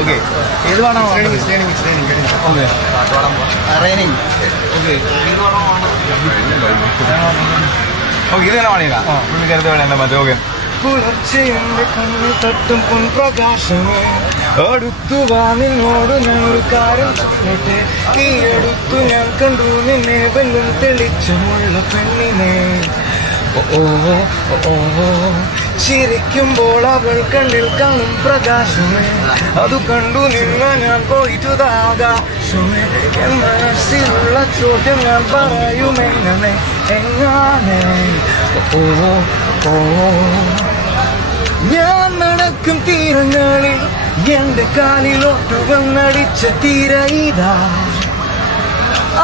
Okay ഏത് വേണോ okay raining okay okay ഇത് തന്നെ വേണില്ല പുള്ളിക്കാരത്തെ വേണേണ്ട മറ്റേ ഓക്കെ പുലർച്ചെന്റെ കണ്ണിൽ തട്ടും പൊൻപ്രകാശമേ അടുത്തു വാ നിന്നോട് ഞാൻ ഒരു കാര്യം ചോദിട്ടെ ഈ അടുത്തു ഞാൻ കണ്ടു നിന്നെ വെല്ലും തെളിച്ചമുള്ള പെണ്ണിനെ ഓ ഓ ചിരിക്കുമ്പോൾ അവൾ കണ്ണിൽ കാണും പ്രകാശമേ അത് കണ്ടു നിന്ന ഞാൻ പോയിട്ടുതാകാശമേ എൻ മനസ്സിലുള്ള ചോദ്യം ഞാൻ പറയുമെങ്ങനെ എങ്ങനെ ഓ ഓ ഞാൻ നടക്കും തീരങ്ങളിൽ എന്റെ കാലിലോട്ട് വന്നടിച്ച തീര ഇതാ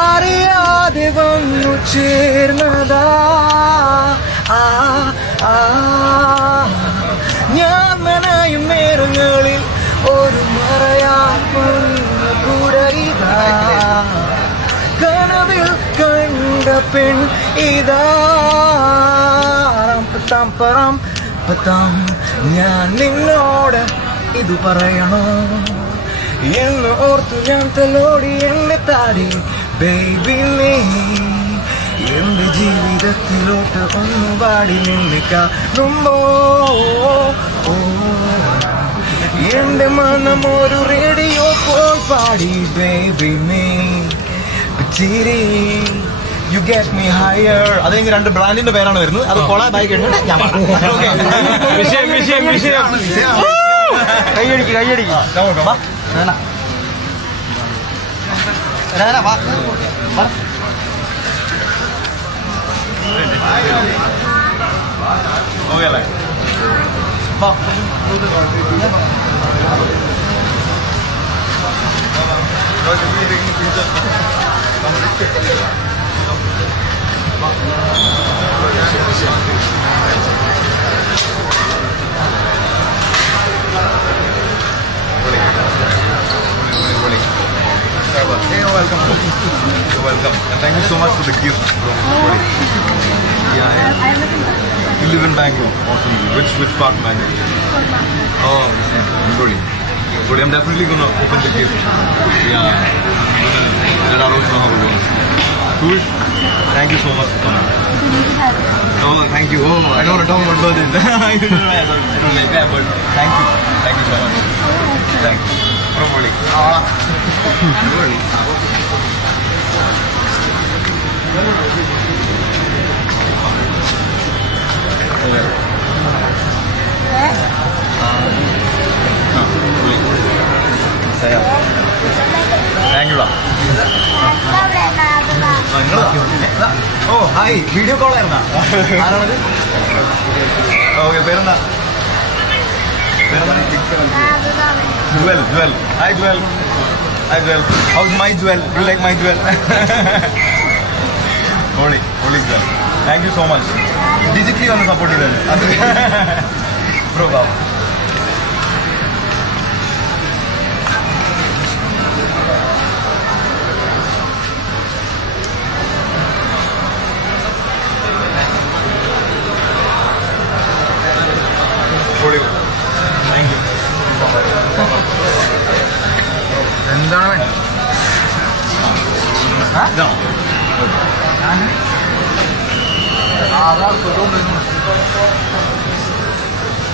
അറിയാതെ വന്നു ചേർന്നതാ ഞാൻ നനയും നേരങ്ങളിൽ ഒരു മറയാൻ കൂടെ ഇതാ കനവിൽ കണ്ട പെൺ ഇതാ പറാം പത്താം ഞാൻ നിന്നോട് ഇത് പറയണോ എന്ന് ഓർത്തു ഞാൻ തലോടി എന്നെ താടി ബേബി നീ എന്റെ ജീവിതത്തിലോട്ട് ഒന്നു പാടി നിന്നെ കാണുമ്പോ എന്റെ മനം ഒരു റേഡിയോ പോൽ പാടി ബേബി നീ ചിരി യു ഗെറ്റ് മീ ഹയർ അതെങ്കിൽ രണ്ട് ബ്രാൻഡിന്റെ പേരാണ് വരുന്നത് അത് കൊളാബായി കഴിഞ്ഞിട്ട് ഞാൻ കൈയടിക്ക് കൈയടിക്ക് ഓക്കെ അല്ലേ Hey, welcome. You're welcome. And thank you so much for the gift, bro. Yeah. You live in Bangalore. Awesome. Which part of Bangalore? Oh, good. Good. I'm definitely gonna open the gift. Yeah. Let our know how it goes. Cool. Thank you so much for coming. Oh, thank you. Oh, I don't want to talk about birthdays. I don't like that, but thank you. Thank you so much. Thank you. Probably. Probably. Thank you. ഓ hi video call ആയിരുന്നാ ആരാണത് okay പേരെന്താ Jewel. Hi Jewel. How's my Jewel? You like my Jewel? Holy Jewel. Thank you so much. Digitally on the supporting them. Bro, wow. Holy. Thank you. എന്താണ് വേണ്ടത് ആധാർ